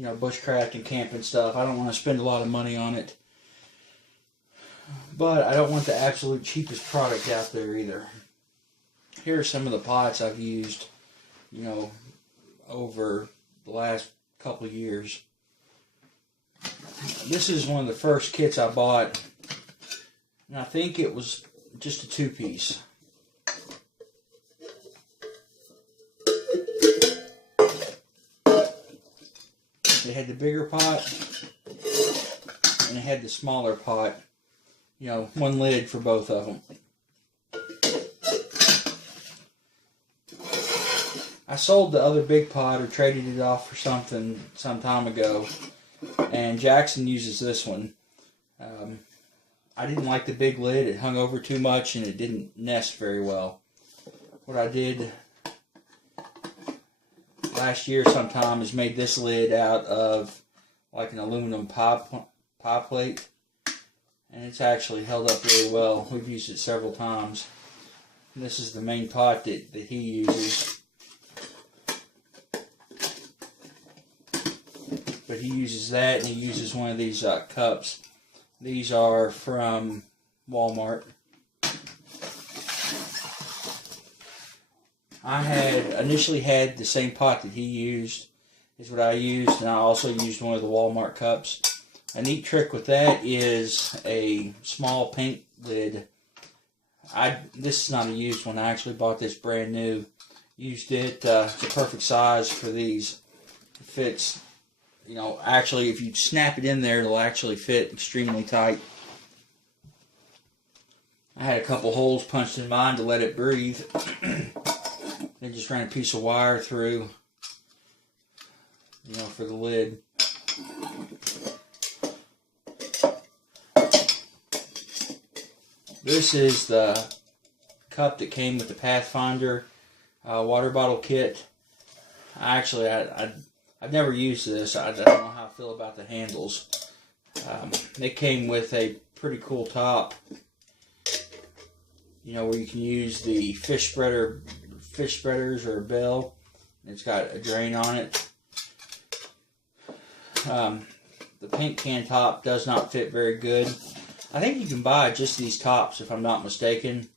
you know, bushcraft and camping stuff. I don't want to spend a lot of money on it. But I don't want the absolute cheapest product out there either. Here are some of the pots I've used, you know, over the last couple of years. This is one of the first kits I bought, and I think it was just a 2-piece. It had the bigger pot, and it had the smaller pot. You know, one lid for both of them. I sold the other big pot or traded it off for something some time ago, and Jackson uses this one. I didn't like the big lid. It hung over too much and it didn't nest very well. What I did last year sometime is made this lid out of like an aluminum pie plate, and it's actually held up really well. We've used it several times. And this is the main pot that he uses. But he uses that, and he uses one of these cups. These are from Walmart. I had initially had the same pot that he used, is what I used, and I also used one of the Walmart cups. A neat trick with that is a small paint lid. This is not a used one. I actually bought this brand new. Used it. It's a perfect size for these. It fits. You know, actually, if you snap it in there, it'll actually fit extremely tight. I had a couple holes punched in mine to let it breathe. Then just ran a piece of wire through, you know, for the lid. This is the cup that came with the Pathfinder water bottle kit. I've never used this. I don't know how I feel about the handles. They came with a pretty cool top, you know, where you can use the fish spreaders or a bell. It's got a drain on it. The paint can top does not fit very good. I think you can buy just these tops, if I'm not mistaken.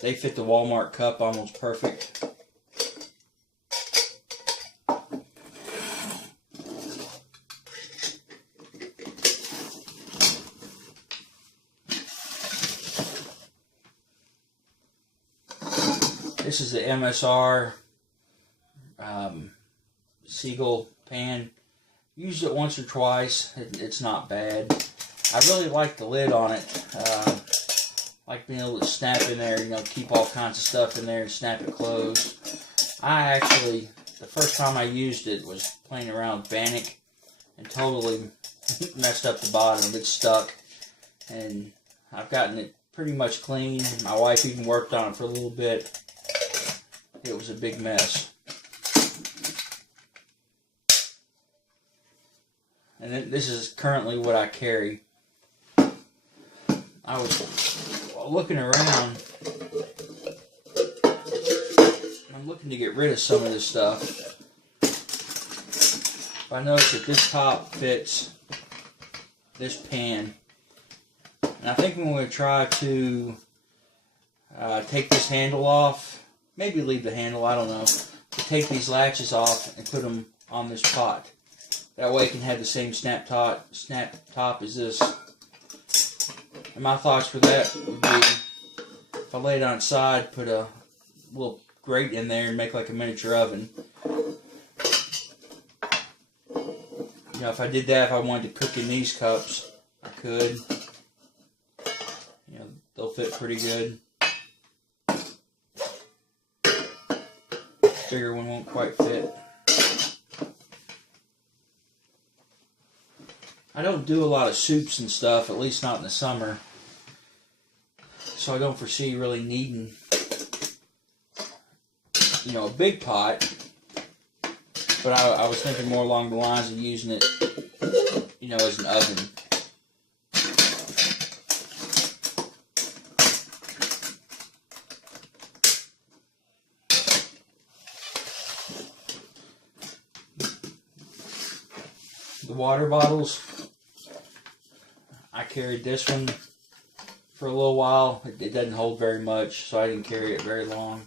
They fit the Walmart cup almost perfect. This is the MSR Seagull pan. Used it once or twice. It's not bad. I really like the lid on it. Like being able to snap in there, you know, keep all kinds of stuff in there and snap it closed. The first time I used it was playing around with Bannock and totally messed up the bottom. It's stuck. And I've gotten it pretty much clean. My wife even worked on it for a little bit. It was a big mess. And then this is currently what I carry. I was looking around. I'm looking to get rid of some of this stuff. I noticed that this top fits this pan. And I think I'm going to try to take this handle off. Maybe leave the handle, I don't know. But take these latches off and put them on this pot. That way it can have the same snap top as this. And my thoughts for that would be, if I lay it on its side, put a little grate in there and make like a miniature oven. You know, if I did that, if I wanted to cook in these cups, I could. You know, they'll fit pretty good. Bigger one won't quite fit. I don't do a lot of soups and stuff, at least not in the summer. So I don't foresee really needing, you know, a big pot. But I was thinking more along the lines of using it, you know, as an oven. the water bottles. I carried this one for a little while. It doesn't hold very much, so I didn't carry it very long.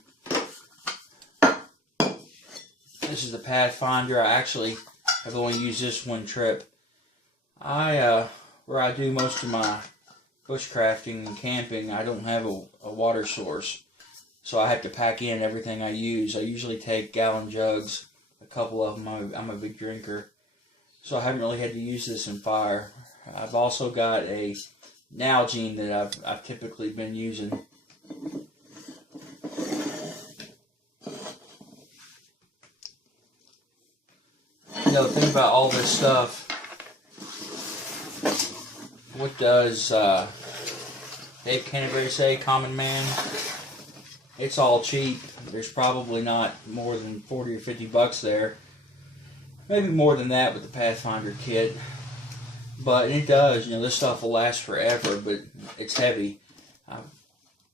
This is the Pathfinder. I actually have only used this one trip. Where I do most of my bushcrafting and camping, I don't have a water source, so I have to pack in everything I use. I usually take gallon jugs, a couple of them. I'm a big drinker, so I haven't really had to use this in fire. I've also got a Nalgene that I've typically been using. You know, the thing about all this stuff, what does Dave Canterbury say, common man? It's all cheap. There's probably not more than 40 or 50 bucks there. Maybe more than that with the Pathfinder kit. But it does, you know, this stuff will last forever, but it's heavy. I've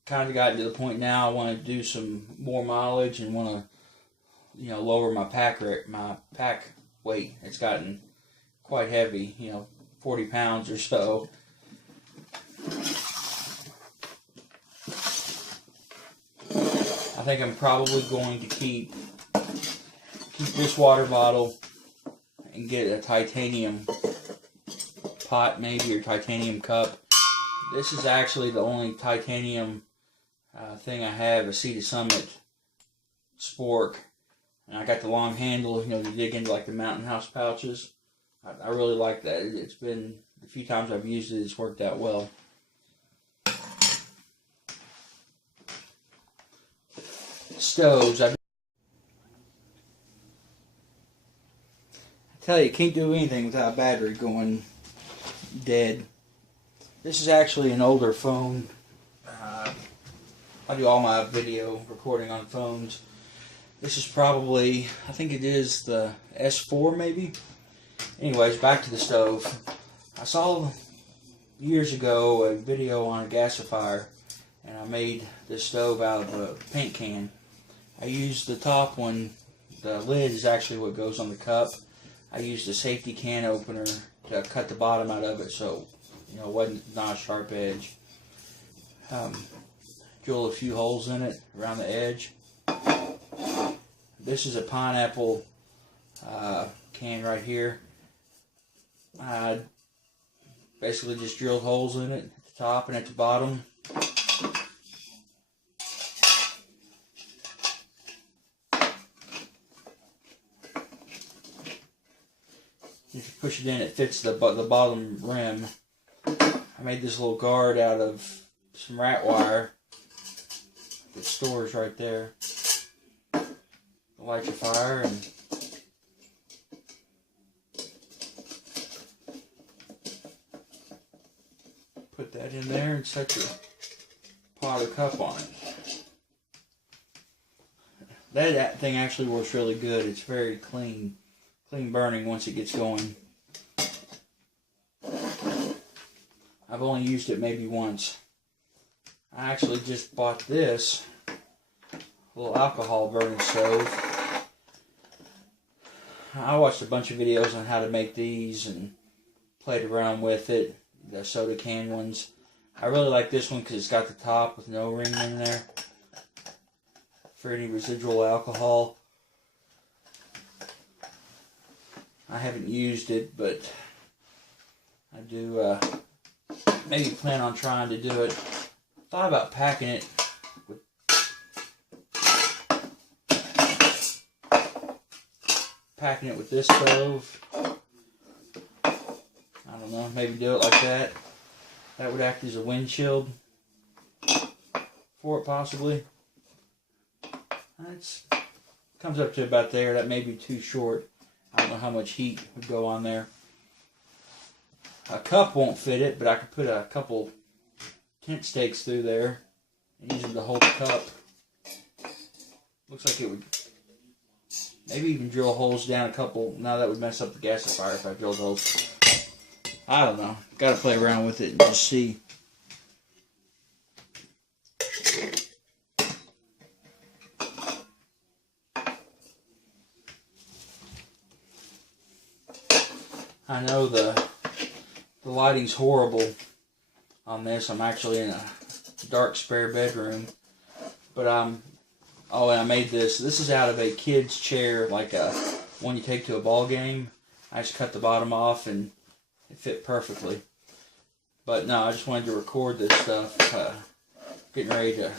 kind of gotten to the point now I want to do some more mileage and want to, you know, lower my pack weight. It's gotten quite heavy, you know, 40 pounds or so. I think I'm probably going to keep this water bottle and get a titanium pot maybe, or titanium cup. This is actually the only titanium thing I have, a Sea to Summit spork. And I got the long handle, you know, to dig into like the Mountain House pouches. I really like that. It's been, the few times I've used it, it's worked out well. Stoves. I tell you, you can't do anything without a battery going dead. This is actually an older phone. I do all my video recording on phones. This is probably, I think it is the S4 maybe. Anyways, back to the stove. I saw years ago a video on a gasifier, and I made this stove out of a paint can. I used the top one, the lid is actually what goes on the cup. I used a safety can opener to cut the bottom out of it so, you know, it wasn't not a sharp edge. Drilled a few holes in it around the edge. This is a pineapple can right here. I basically just drilled holes in it at the top and at the bottom. If you push it in, it fits the bottom rim. I made this little guard out of some rat wire that stores right there. Light your fire and put that in there and set your pot or cup on it. That thing actually works really good. It's very clean burning once it gets going. I've only used it maybe once. I actually just bought this little alcohol burning stove. I watched a bunch of videos on how to make these and played around with it, the soda can ones. I really like this one because it's got the top with no ring in there for any residual alcohol. I haven't used it, but I do maybe plan on trying to do it. Thought about packing it with this stove. I don't know, maybe do it like that. That would act as a windshield for it possibly. That's comes up to about there. That may be too short. I don't know how much heat would go on there. A cup won't fit it, but I could put a couple tent stakes through there and use them to hold the cup. Looks like it would maybe even drill holes down a couple. Now that would mess up the gasifier if I drilled holes. I don't know. Got to play around with it and just see. I know the lighting's horrible on this. I'm actually in a dark spare bedroom. But oh, and I made this. This is out of a kid's chair, like a one you take to a ball game. I just cut the bottom off and it fit perfectly. But no, I just wanted to record this stuff. Getting ready to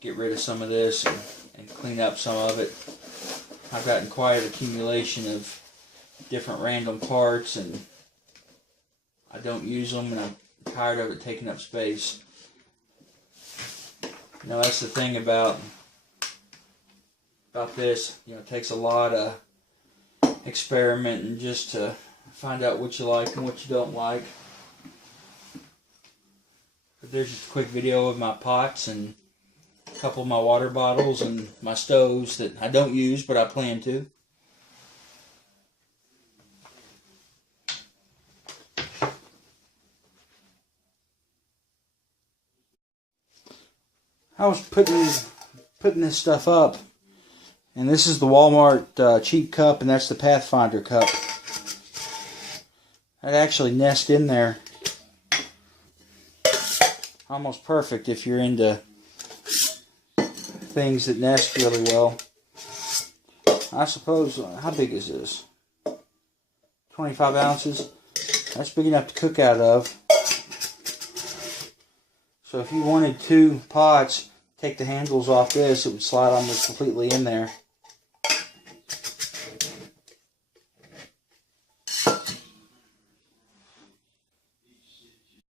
get rid of some of this and clean up some of it. I've gotten quite an accumulation of different random parts, and I don't use them, and I'm tired of it taking up space. You know, that's the thing about this. You know, it takes a lot of experimenting just to find out what you like and what you don't like. But there's just a quick video of my pots and a couple of my water bottles and my stoves that I don't use, but I plan to. I was putting this stuff up, and this is the Walmart cheap cup, and that's the Pathfinder cup. That actually nests in there. Almost perfect if you're into things that nest really well. I suppose, how big is this? 25 ounces. That's big enough to cook out of. So if you wanted 2 pots, take the handles off this, it would slide almost completely in there.